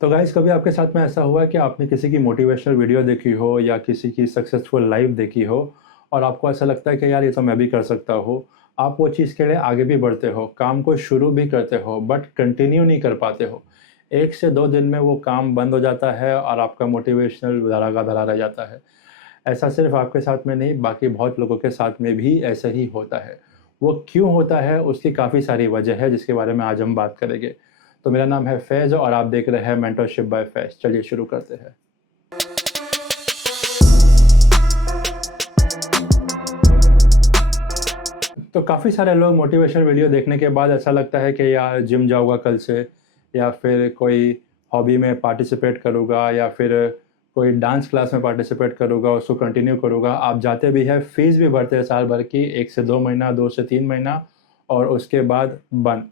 तो गाइस कभी आपके साथ में ऐसा हुआ है कि आपने किसी की मोटिवेशनल वीडियो देखी हो या किसी की सक्सेसफुल लाइफ देखी हो और आपको ऐसा लगता है कि यार ये तो मैं भी कर सकता हूँ। आप वो चीज़ के लिए आगे भी बढ़ते हो, काम को शुरू भी करते हो बट कंटिन्यू नहीं कर पाते हो। 1 से 2 दिन में वो काम बंद हो जाता है और आपका मोटिवेशनल धरा का धरा रह जाता है। ऐसा सिर्फ आपके साथ में नहीं, बाकी बहुत लोगों के साथ में भी ऐसा ही होता है। वो क्यों होता है उसकी काफ़ी सारी वजह है जिसके बारे में आज हम बात करेंगे। तो मेरा नाम है फैज़ और आप देख रहे हैं मेंटरशिप बाय फैज़। चलिए शुरू करते हैं। तो काफ़ी सारे लोग मोटिवेशनल वीडियो देखने के बाद ऐसा लगता है कि यार जिम जाऊँगा कल से, या फिर कोई हॉबी में पार्टिसिपेट करूँगा, या फिर कोई डांस क्लास में पार्टिसिपेट करूँगा, उसको कंटिन्यू करूँगा। आप जाते भी हैं, फ़ीस भी भरते हैं साल भर की, 1 से 2 महीना, 2 से 3 महीना और उसके बाद बंद।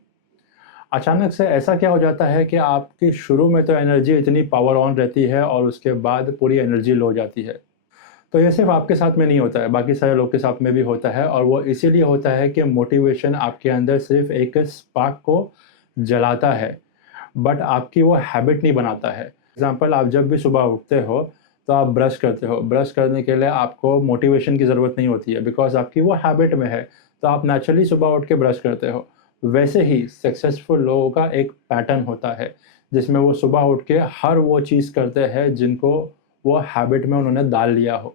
अचानक से ऐसा क्या हो जाता है कि आपकी शुरू में तो एनर्जी इतनी पावर ऑन रहती है और उसके बाद पूरी एनर्जी लो हो जाती है। तो ये सिर्फ़ आपके साथ में नहीं होता है, बाकी सारे लोग के साथ में भी होता है और वो इसीलिए होता है कि मोटिवेशन आपके अंदर सिर्फ़ एक स्पार्क को जलाता है, बट आपकी वो हैबिट नहीं बनाता है। एग्ज़ाम्पल, आप जब भी सुबह उठते हो, तो आप ब्रश करते हो। ब्रश करने के लिए आपको मोटिवेशन की ज़रूरत नहीं होती है बिकॉज़ आपकी वो हैबिट में है, तो आप नेचुरली सुबह उठ के ब्रश करते हो। वैसे ही सक्सेसफुल लोगों का एक पैटर्न होता है, जिसमें वो सुबह उठ के हर वो चीज़ करते हैं जिनको वो हैबिट में उन्होंने डाल लिया हो।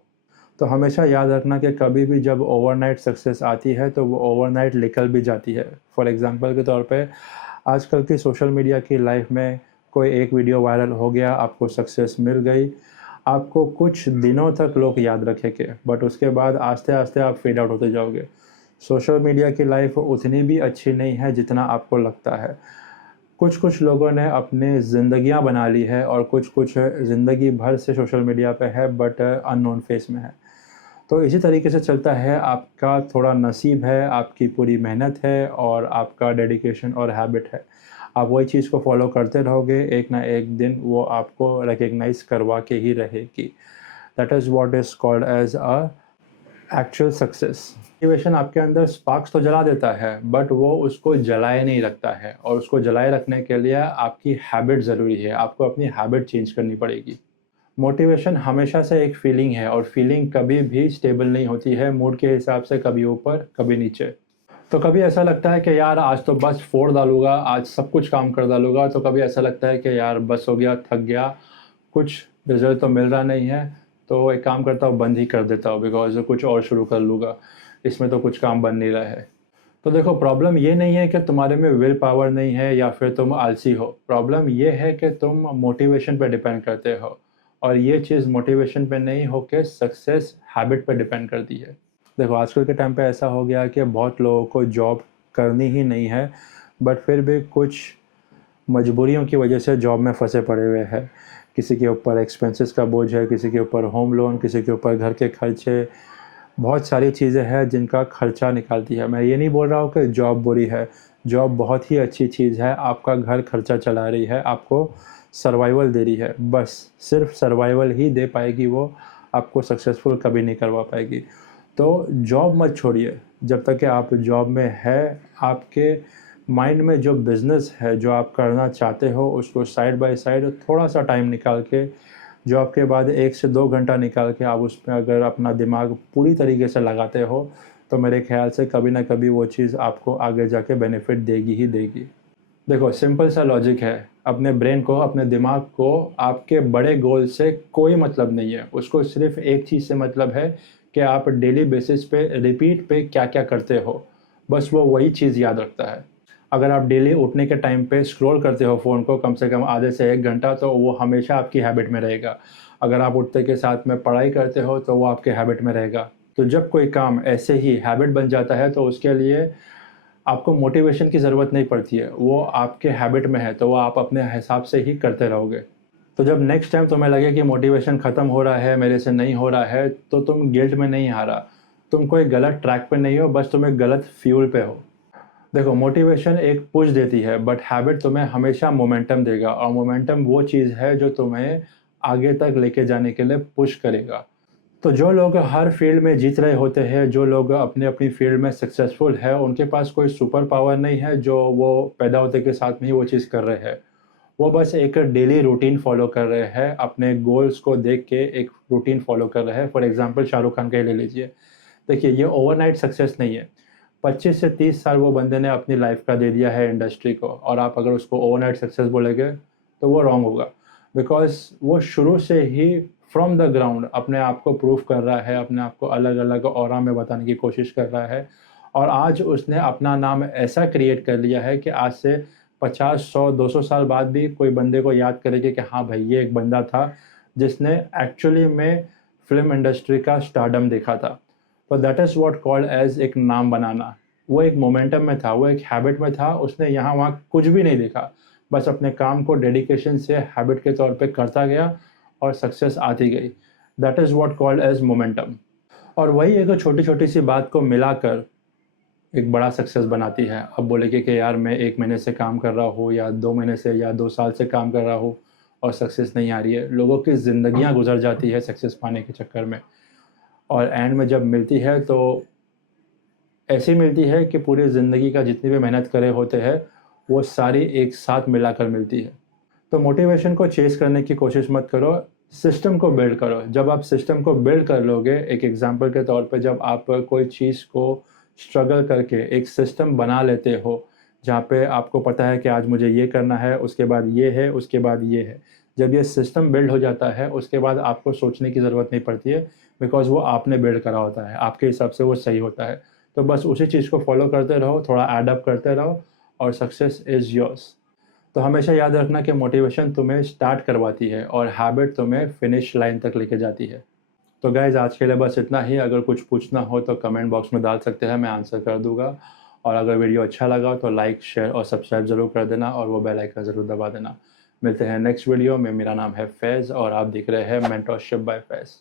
तो हमेशा याद रखना कि कभी भी जब ओवरनाइट सक्सेस आती है तो वो ओवरनाइट निकल भी जाती है। फॉर एग्ज़ाम्पल के तौर पे आजकल की सोशल मीडिया की लाइफ में कोई एक वीडियो वायरल हो गया, आपको सक्सेस मिल गई, आपको कुछ दिनों तक लोग याद रखेंगे बट उसके बाद आस्ते-आस्ते आप फेड आउट होते जाओगे। सोशल मीडिया की लाइफ उतनी भी अच्छी नहीं है जितना आपको लगता है। कुछ-कुछ लोगों ने अपनी ज़िंदगियाँ बना ली है और कुछ-कुछ ज़िंदगी भर से सोशल मीडिया पे है बट अननोन फेस में है। तो इसी तरीके से चलता है, आपका थोड़ा नसीब है, आपकी पूरी मेहनत है और आपका डेडिकेशन और हैबिट है। आप वही चीज़ को फ़ॉलो करते रहोगे, एक ना एक दिन वो आपको रिकॉग्नाइज़ करवा के ही रहेगी। That is what is called as a actual success. Motivation आपके अंदर स्पार्क्स तो जला देता है बट वो उसको जलाए नहीं रखता है और उसको जलाए रखने के लिए आपकी हैबिट ज़रूरी है। आपको अपनी हैबिट चेंज करनी पड़ेगी। मोटिवेशन हमेशा से एक फीलिंग है और फीलिंग कभी भी स्टेबल नहीं होती है, मूड के हिसाब से कभी ऊपर कभी नीचे। तो कभी ऐसा लगता है कि यार आज तो बस फोड़ डालूँगा, आज सब कुछ काम कर डालूँगा, तो कभी ऐसा लगता है कि यार बस हो गया, थक गया, कुछ रिज़ल्ट तो मिल रहा नहीं है, तो एक काम करता हूँ बंद ही कर देता हूँ बिकॉज़ कुछ और शुरू कर लूँगा, इसमें तो कुछ काम बन नहीं रहा है। तो देखो, प्रॉब्लम ये नहीं है कि तुम्हारे में विल पावर नहीं है या फिर तुम आलसी हो। प्रॉब्लम ये है कि तुम मोटिवेशन पे डिपेंड करते हो और ये चीज़ मोटिवेशन पे नहीं होके सक्सेस हैबिट पे डिपेंड करती है। देखो, आजकल के टाइम पे ऐसा हो गया कि बहुत लोगों को जॉब करनी ही नहीं है बट फिर भी कुछ मजबूरियों की वजह से जॉब में फंसे पड़े हुए हैं। किसी के ऊपर एक्सपेंसेस का बोझ है, किसी के ऊपर होम लोन, किसी के ऊपर घर के खर्चे, बहुत सारी चीज़ें हैं जिनका खर्चा निकालती है। मैं ये नहीं बोल रहा हूँ कि जॉब बुरी है, जॉब बहुत ही अच्छी चीज़ है, आपका घर खर्चा चला रही है, आपको सर्वाइवल दे रही है, बस सिर्फ सर्वाइवल ही दे पाएगी वो, आपको सक्सेसफुल कभी नहीं करवा पाएगी। तो जॉब मत छोड़िए, जब तक कि आप जॉब में है, आपके माइंड में जो बिज़नेस है, जो आप करना चाहते हो, उसको साइड बाय साइड थोड़ा-सा टाइम निकाल के, जॉब के बाद 1 से 2 घंटा निकाल के आप उसमें अगर अपना दिमाग पूरी तरीके से लगाते हो, तो मेरे ख़्याल से कभी ना कभी वो चीज़ आपको आगे जाके बेनिफिट देगी ही देगी। देखो, सिंपल सा लॉजिक है, अपने ब्रेन को, अपने दिमाग को आपके बड़े गोल से कोई मतलब नहीं है। उसको सिर्फ़ एक चीज़ से मतलब है कि आप डेली बेसिस पे रिपीट पे क्या-क्या करते हो, बस वो वही चीज़ याद रखता है। अगर आप डेली उठने के टाइम पे स्क्रॉल करते हो फ़ोन को कम से कम आधे से 1 घंटा, तो वो हमेशा आपकी हैबिट में रहेगा। अगर आप उठते के साथ में पढ़ाई करते हो तो वो आपके हैबिट में रहेगा। तो जब कोई काम ऐसे ही हैबिट बन जाता है तो उसके लिए आपको मोटिवेशन की ज़रूरत नहीं पड़ती है, वो आपके हैबिट में है तो वो आप अपने हिसाब से ही करते रहोगे। तो जब नेक्स्ट टाइम तुम्हें लगे कि मोटिवेशन ख़त्म हो रहा है, मेरे से नहीं हो रहा है, तो तुम गिल्ट में नहीं आ रहा, तुम कोई गलत ट्रैक पे नहीं हो, बस तुम एक गलत फ्यूल पे हो। देखो, मोटिवेशन एक पुश देती है बट हैबिट तुम्हें हमेशा मोमेंटम देगा और मोमेंटम वो चीज़ है जो तुम्हें आगे तक लेके जाने के लिए पुश करेगा। तो जो लोग हर फील्ड में जीत रहे होते हैं, जो लोग अपनी-अपनी फील्ड में सक्सेसफुल है, उनके पास कोई सुपर पावर नहीं है जो वो पैदा होते के साथ में ही वो चीज़ कर रहे हैं। वो बस एक डेली रूटीन फॉलो कर रहे हैं, अपने गोल्स को देख के एक रूटीन फॉलो कर रहे हैं। फॉर एग्जांपल शाहरुख खान का ही ले लीजिए। देखिए, ये ओवरनाइट सक्सेस नहीं है। 25 से 30 साल वो बंदे ने अपनी लाइफ का दे दिया है इंडस्ट्री को, और आप अगर उसको ओवरनाइट सक्सेस बोलेंगे तो वो रॉन्ग होगा। बिकॉज़ वो शुरू से ही फ्रॉम द ग्राउंड अपने आप को प्रूव कर रहा है, अपने आप को अलग-अलग ऑरा में बताने की कोशिश कर रहा है, और आज उसने अपना नाम ऐसा क्रिएट कर लिया है कि आज से 50, 100, 200 साल बाद भी कोई बंदे को याद करेगा कि हाँ भाई, ये एक बंदा था जिसने एक्चुअली में फ़िल्म इंडस्ट्री का स्टारडम देखा था। तो that is what called as एक नाम बनाना। वो एक मोमेंटम में था, वो एक हैबिट में था, उसने यहाँ-वहाँ कुछ भी नहीं देखा। बस अपने काम को डेडिकेशन से हैबिट के तौर पे करता गया और सक्सेस आती गई। That is what called as momentum. और वही एक छोटी-छोटी सी बात को मिलाकर एक बड़ा सक्सेस बनाती है। अब बोलेंगे कि यार, मैं 1 महीने से काम कर रहा हूँ या 2 महीने से या 2 साल से काम कर रहा हूँ और सक्सेस नहीं आ रही है। लोगों की ज़िंदगियाँ गुज़र जाती है सक्सेस पाने के चक्कर में, और एंड में जब मिलती है तो ऐसी मिलती है कि पूरी ज़िंदगी का जितनी भी मेहनत करे होते हैं, वो सारी एक साथ मिलाकर मिलती है। तो मोटिवेशन को चेज़ करने की कोशिश मत करो, सिस्टम को बिल्ड करो। जब आप सिस्टम को बिल्ड कर लोगे, एक एग्ज़ाम्पल के तौर पे, जब आप कोई चीज़ को स्ट्रगल करके एक सिस्टम बना लेते हो, जहाँ पे आपको पता है कि आज मुझे ये करना है, उसके बाद ये है, उसके बाद ये है। जब ये सिस्टम बिल्ड हो जाता है, उसके बाद आपको सोचने की ज़रूरत नहीं पड़ती है, बिकॉज़ वो आपने बिल्ड करा होता है, आपके हिसाब से वो सही होता है। तो बस उसी चीज़ को फ़ॉलो करते रहो, थोड़ा एडप्ट करते रहो, और सक्सेस इज़ योर्स। तो हमेशा याद रखना कि मोटिवेशन तुम्हें स्टार्ट करवाती है और हैबिट तुम्हें फिनिश लाइन तक लेके जाती है। तो गाइज़, आज के लिए बस इतना ही। अगर कुछ पूछना हो तो कमेंट बॉक्स में डाल सकते हैं, मैं आंसर कर दूँगा। और अगर वीडियो अच्छा लगा तो लाइक, शेयर और सब्सक्राइब ज़रूर कर देना, और वो बेल आइकन ज़रूर दबा देना। मिलते हैं नेक्स्ट वीडियो में। मेरा नाम है फैज़ और आप देख रहे हैं मेंटरशिप बाय फैज़।